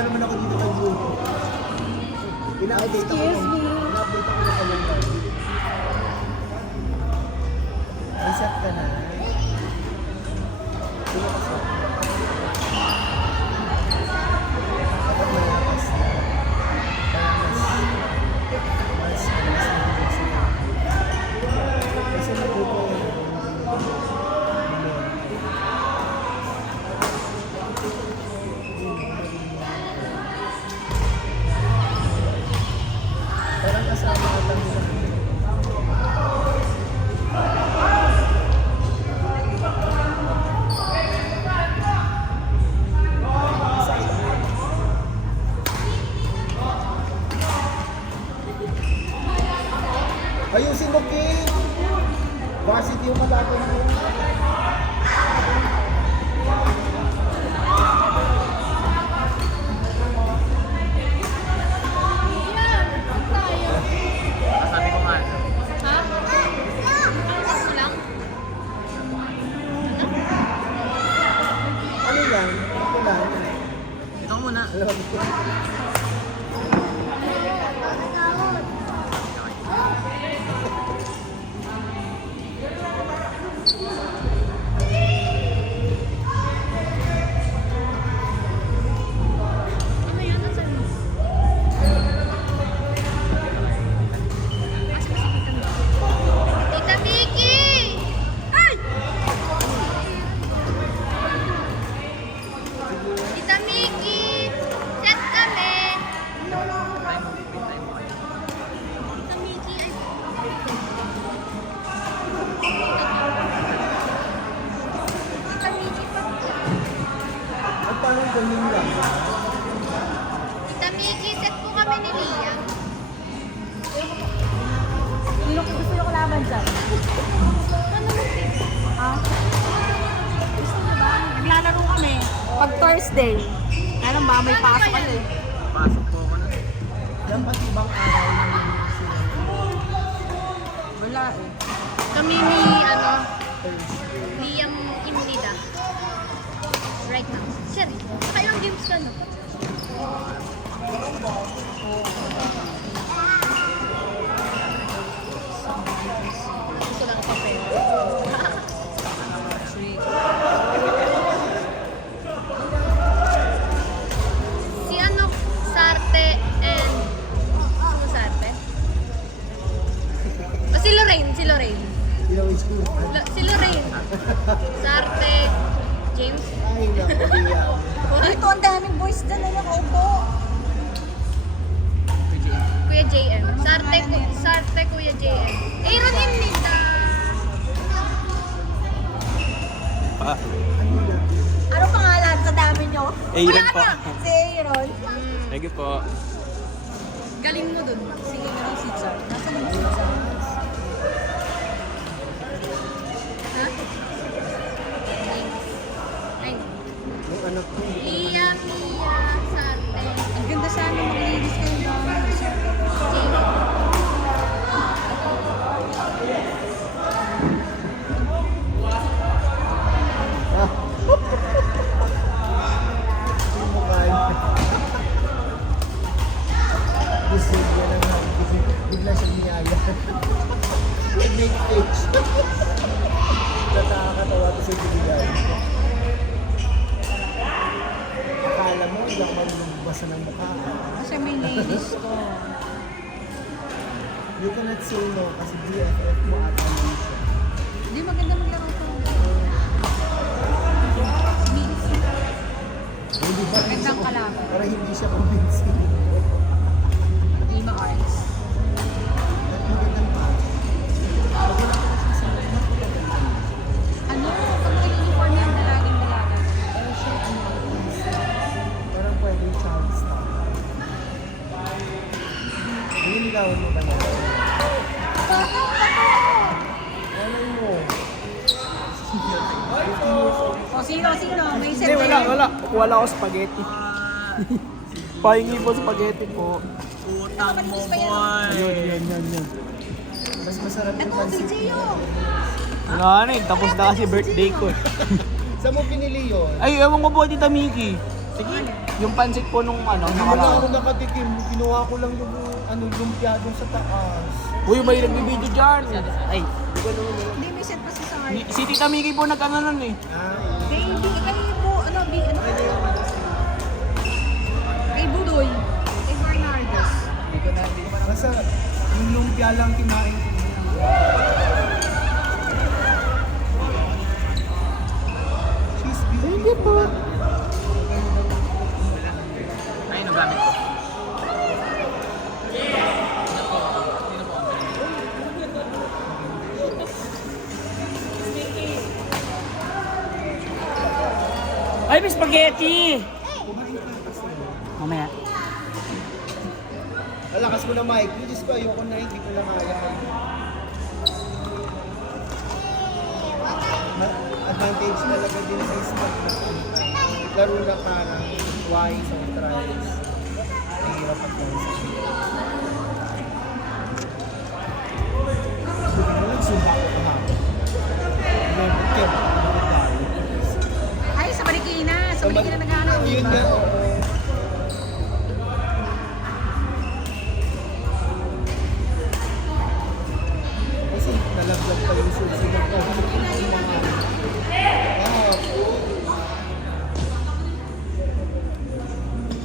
Ano naman ako dito kay Julie? Ina-update ako. Ina-update ako na kalenda. May set ka na. Sino ka set? Dapat malakas na. Parang mas nabibig sila. Kasi nag-group ko yun. Parang kasama ka lang nila. Ayusin mo, King! Varsity yung malapit mo. Ito muna. Tita Mickey! Ay! Tita Mickey! Set kami! Tita Mickey, ay... Tita Mickey pa. At parang ganyan lang. Tita Mickey, set po kami ni Liam. Sino gusto nyo kalaban dyan? Ano mo? Ha? Gusto nyo ba? Naglalaro kami. Pag Thursday. Alam ba, may pasok kasi. Pasok po ako na. Dapat ibang araw na yung sila. Wala eh. Kami ni, ano, Thursday. Liam Imnida. Right now. Sherry, kailang games ka, no? Gusto lang sa pera. Si ano, Sarte and... Sino Sarte? O, si Lorraine, si Lorraine. Ilaw school. Si Lorraine. Sarte, James. Ay, naku, Liam. Dito ang daming boys dyan na nakaupo. Kuya JM. Sarte, Kuya JM. Aaron Imnida. Pa. Ano pangalan sa dami nyo? Aaron po. Si Aaron. Thank you po. Galing mo dun. Sige na lang si Char. Nasaan na si Char? Ha? Ay. Yung anak ko. Liam, Mia, Sarte. Ang ganda sana mag-ladies kayo lang. Hindi mo kaya. Gusto niya lang ha. Kasi bigla siya niyaya. Nag-make page. Nakakatawa ito sa bigay. Akala mo, hindi ako marunong basa ng mukha. Kasi may ladies to. You cannot say no kasi BFF mo ata mo siya. Hindi maganda maglaro to. Hindi ba? Magandang kalaban. siya convincing. Lima Arts. At magandang page. Pag wala ka kasi sa Ano? Pag nag-uniform yung dalagang dalaga. parang siya parang pwedeng child star. Nililigawan mo ba na? Alam mo. O sino? May Hindi, wala. Wala ako spaghetti. Pahingi po spaghetti po. Utang mo, boy. Yun. Mas masarap yung Ito, pansit. si Gio. Wala na eh, tapos na kasi birthday ko. Saan mo pinili yun? Ay, ewan ko po, Tita Miki. Sige. Yung pansit po nung ano, Hindi mo lang ako nakaraan. nakatikim. Kinuha ko lang yung lumpia dun sa taas. Uy, may nagbibideo dyan. Ay, Hindi, may set pa si Sar. si Tita Miki po nag-ano nun eh. Kay Kay Budoy. Kay Bernardes. Basta yung lumpia lang kinain ko. She's beautiful. Ay, nagamit ko. Ay, may spaghetti! Mamaya. Alakas ko na Mike. Diyos ko, ayoko na. Hindi ko na kaya. Advantage talaga din sa smart na laro na parang twice or thrice. Mahirap at once. Nagsumba ko kahapon. Never kept Ay, sa Marikina. Sa Marikina nag-ano. Yun na, oo. Kasi nalaglag pa yung susunod ko.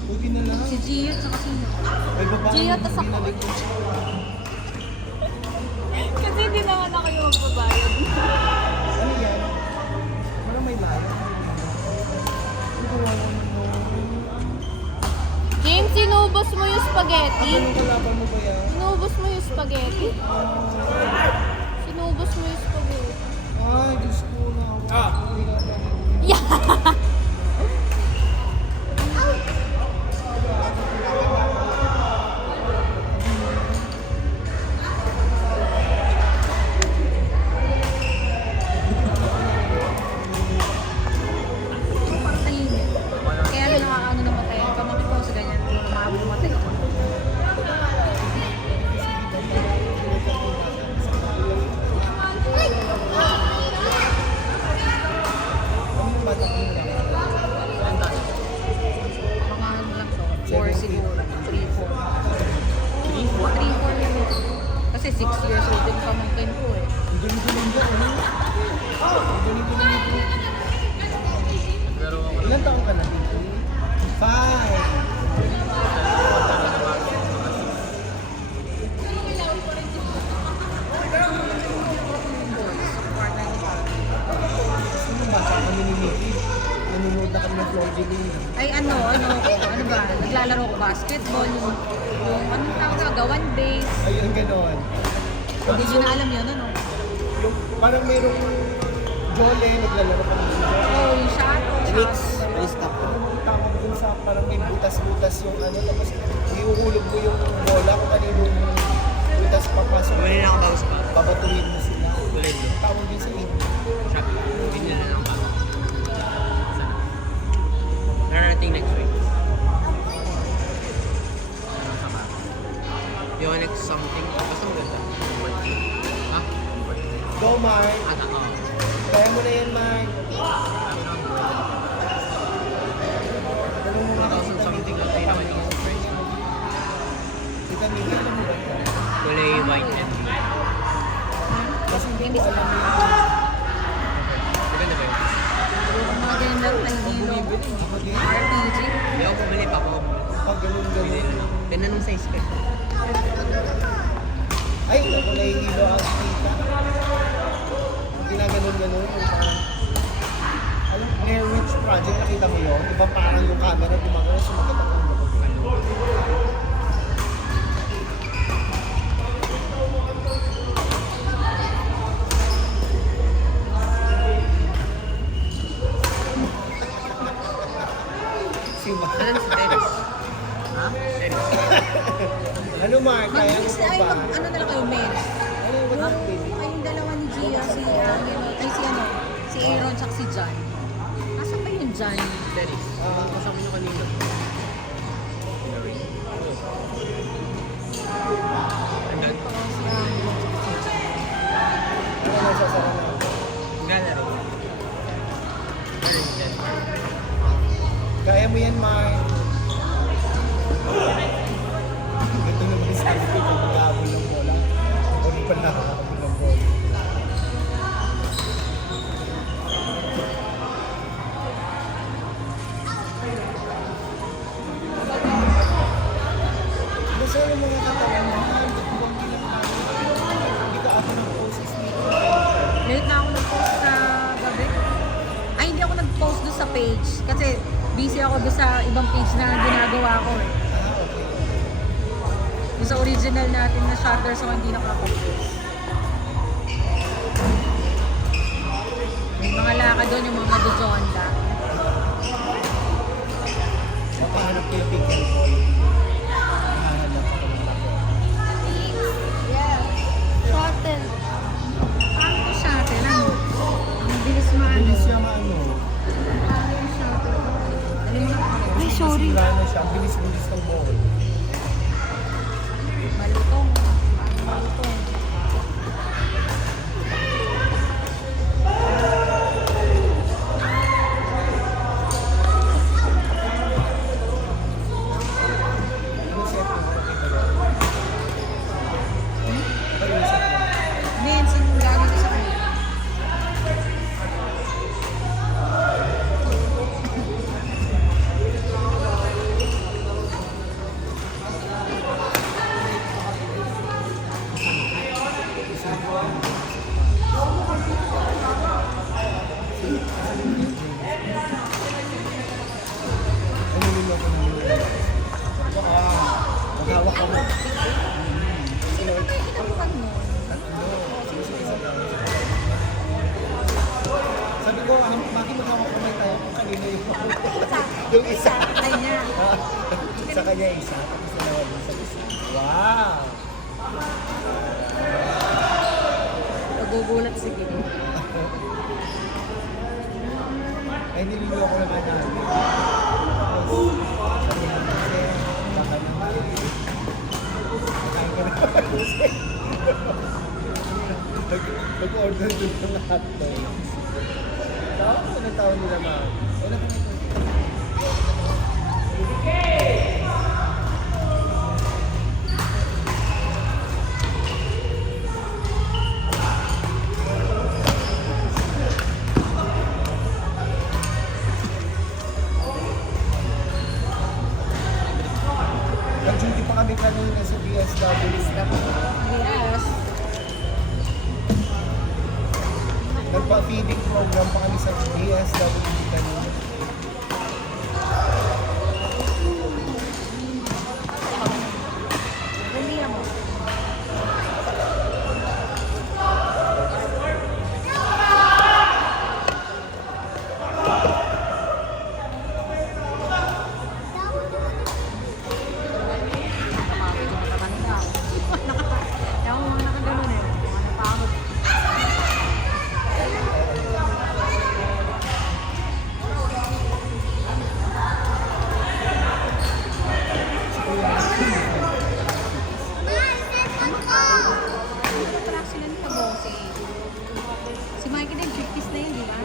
Buti na lang. Si Gio at saka sino. May babae. Gio, tas ako. Kasi hindi naman ako yung magbabayad. Ano yan? Parang may layo. Ito wala mo. James, sinubos mo yung spaghetti. Anong kalaban mo ba yan? Sinubos mo yung spaghetti. Sinubos mo yung spaghetti. Ay, Diyos ko na. Yeah! Parang tahimik. Kaya ano nakakaano namatay. Pamaki ko sa ganyan. Umabot namatay ako. Mga ano lang to. 4 siguro. 3, 4. 3, 4 lang ito. Kasi 6 years old yung pamangkin ko eh. Ang galing-galing dyan, ano? Ang galing-galing dyan. Ilan taong ka na dito? 5. Sino ba? Sa kami ni Mickey. Nanonood na kami ng Floor Dealing. Ay ano ba? Naglalaro ko basketball. Yung anong tawag ka? Gawan base. Ayun, ganon. Hindi nyo na alam yun, ano? Yung parang mayroong Jole, naglalaro pa ng Jole. Oh, yung shadow. Ay, stop. Ang tawag dun sa parang may butas-butas yung ano, tapos iuhulog mo yung bola kung kanino yung butas papasok. Wala na ako bago sa bata. Babatuhin mo sila. Kulay doon. Ang tawag din sa inyo. Siya. Ganyan na lang bago. Narating next week. Anong sama? You want next something? Basta maganda. Ha? Go, Mark. Ata ko. Kaya mo na yan, Mark. Tanong mo nga kasi 1,000 something lang tayo naman yung price. Kita Mimi, alam mo ba ito? Kulay white and black. Kasi hindi ko alam yun. Maganda ba yun? Yung mga ganyan laro na hindi yung Ako din. RPG. Hindi ako bumili pa ako. Pag ganun-ganun. Ganun nung size ko. Ay, ako nahihilo ang tita. Ginaganon-ganon yung parang alam, Blair Witch Project, nakita mo yun? Diba parang yung camera gumagano, sumakit ako. Si Mark. Alam si Dennis. Ha? Dennis. Ano Mark? Kaya mo Mag-mix pa ay ba? ano na lang kayo, men. Ano yung mag-active? Kayong dalawa ni Gia, si si Aaron, tsaka si John. Nasaan ba yung John? Dennis. Kasama niyo kanina. Hanggang Ano nasasara na? gallery. Gallery Denmark. Kaya mo yan, Mark. Ito naman yung sabi ko, kung mag-aabol ng bola. Huwag pa nakakaabol ng bola. Gusto yung mga katawan mo, ibang bilang namin. Hindi ka ako ng process nito. Late na ako nag-post sa gabi. Ay, hindi ako nag-post doon sa page. Kasi busy ako doon sa ibang page na ginagawa ko eh. Doon sa original natin na shutter, so hindi nakaka-post. May mga lakad doon, yung mga madojonda. Makahanap ko yung pink and gold. Mahanap ako ng lako. Yeah. Shuttle. Paano ko shutter? Ang bilis maano. Bilis yung ano. Paano yung shuttle? Dali mo na. Ay, sorry. Sila na siya. Bilis-bilis ng ball. Malutong. Malutong. Ano set mo? Ano yung set mo? Men, sinong lagi ko sa kanya? Ano yung ako ng maghawak ako. Sino ba tayo kinabukan mo? Sabi ko, bakit maghawak kamay tayo kung kanina yung isa. Ay niya. Sa kanya isa, tapos dalawa dun sa isa. Wow! Nagugulat si Gigi. Ay, nililo ako na kanami. Tapos, sabi ko kasi, baka naman, kain ka na kasi. Nag-order dun ng hotdogs. Tawag ko ng tao nila ma. Wala ko na ito. Nag-duty pa kami kanina sa DSW. Yes. Nagpa-feeding program pa kami sa DSW kanina. Hindi mo. Si Mikey din, 50s na yun, di ba?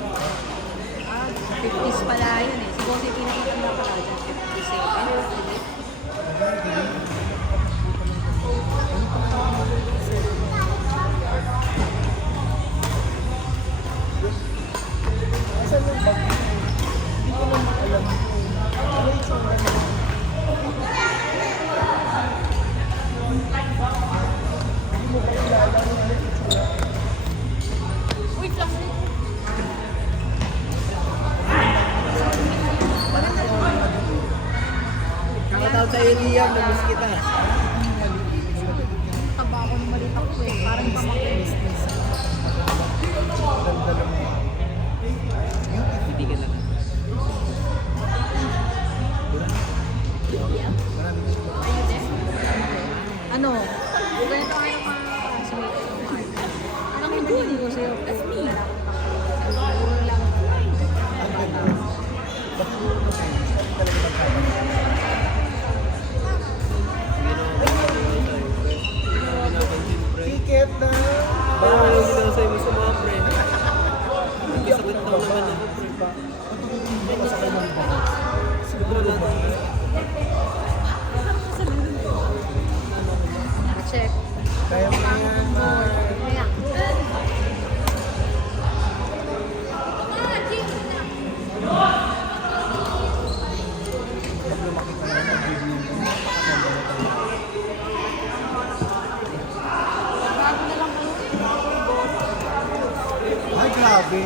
50s pala yun eh. Si Bossy pinakitanda pala dyan, 57, 58. Asan yung bag? Hindi ko naman alam. Ano yung tsura niya? Hindi mo ba kilala mo ano yung tsura? Wait lang. Kuya Liam, namiss kita. Taba ako ng maliit ako eh. Parang pamangkin. Ganda ng mga. Hindi ka lang. Marami din po. Ano? Kwento kayo mga classmate ko. Anong hindi ko sa'yo? That's me. Ang ganda. Bakit mo ito kayo? Gusto ko talaga magkakaroon. Ticket na! Bawal yung sinasay mo sa mga friend. Nagkasakit na naman ako. Masakay ng ba? Siguro lang. Check. Kaya mo na yan, Mark. Kaya. Pag lumaki ka na, mag-review mo. Maganda na tayo. Bago na lang kayo. Ay, grabe!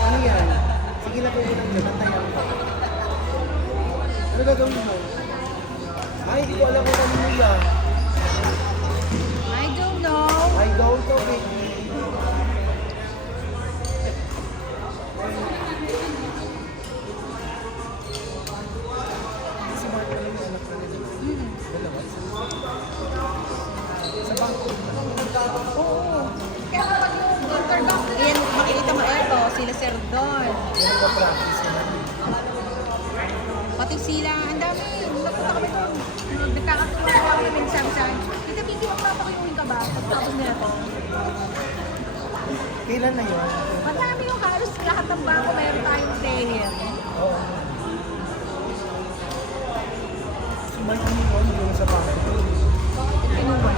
Ano yan? Sige na po lang dyan. Antayan ko. Ano gagawin mo? Ay, hindi ko alam kung kanino yan. I don't know. I don't know, baby. Si Mark na lang yung anak na nila. Dalawa. Sa bangko. Oo. Kaya pag yung intercom, ayan, makikita mo eto, sila Sir Don. Yan ang practice na. Pati sila, ang dami. Nagpunta kami doon. Nagkakatuwa kami namin sabi sa akin, Tita Vicky, magpapakuyuhin ka ba? Pagkatapos nila to. Kailan na yun? Marami yung halos lahat ng bangko mayroon tayong player. Oo. Si Mark ano yun? Yung sa bangko. Pinuwan.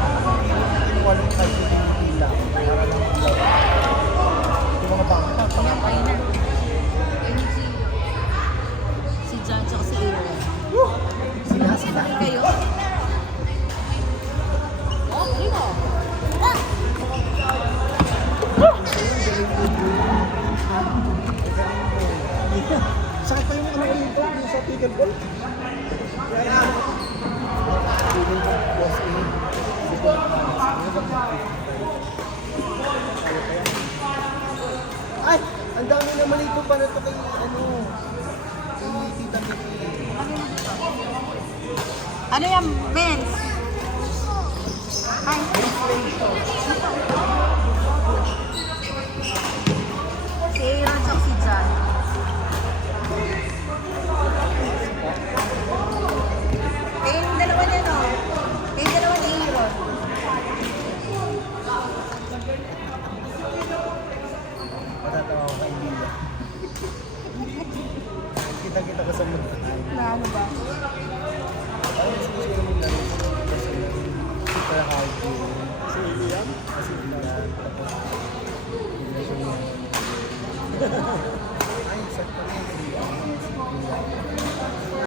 Kinuha lang kahit yung pila. Para lang yung yung mga bangko. Kaya kayo na. Ayun si John at si Aaron. Sila. Bakit kayo? Oh, primo. Sakit pa yung ano ko dito, yung sa pickleball. Kaya pickleball was Ay! Ang dami naman ito para ito kay ano kay Tita Vicky. Ano yan, Vince? Ay, si Aaron at si John. Kayong dalawa niya, no? Kayong dalawa ni Aaron. Matatawa ko kay Lila. Kita-kita ko sa mundo. Na ano ba? Ayun, sinusunod mo lang. Super hard. Si Liam? Si Liam. Tapos,